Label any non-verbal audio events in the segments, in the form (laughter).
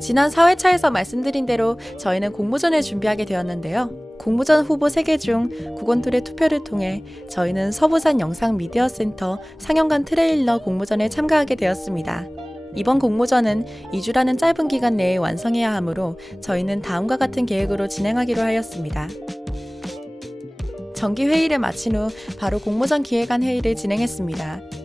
지난 4회차에서 말씀드린 대로 저희는 공모전을 준비하게 되었는데요. 공모전 후보 3개 중 국원툴의 투표를 통해 저희는 서부산 영상 미디어 센터 상영관 트레일러 공모전에 참가하게 되었습니다. 이번 공모전은 2주라는 짧은 기간 내에 완성해야 하므로 저희는 다음과 같은 계획으로 진행하기로 하였습니다. 정기 회의를 마친 후 바로 공모전 기획안 회의를 진행했습니다.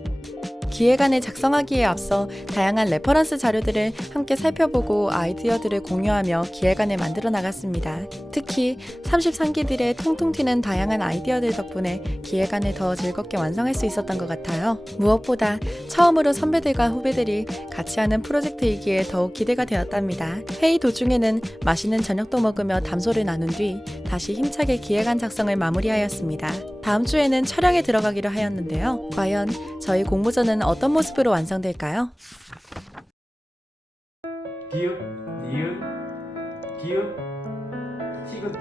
기획안을 작성하기에 앞서 다양한 레퍼런스 자료들을 함께 살펴보고 아이디어들을 공유하며 기획안을 만들어 나갔습니다. 특히 33기들의 통통 튀는 다양한 아이디어들 덕분에 기획안을 더 즐겁게 완성할 수 있었던 것 같아요. 무엇보다 처음으로 선배들과 후배들이 같이 하는 프로젝트이기에 더욱 기대가 되었답니다. 회의 도중에는 맛있는 저녁도 먹으며 담소를 나눈 뒤 다시 힘차게 기획안 작성을 마무리하였습니다. 다음 주에는 촬영에 들어가기로 하였는데요. 과연 저희 공모전은 어떤 모습으로 완성될까요? 비읍, 니은, 기읍, 티귿,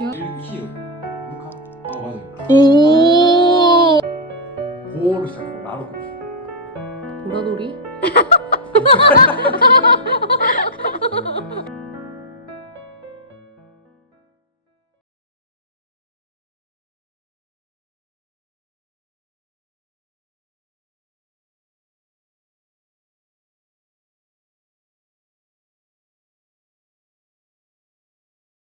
미읍. 일, 키읔. 루카. 아 맞아. 오 고로 시작하고 나로 끝. 보라돌이 (laughs)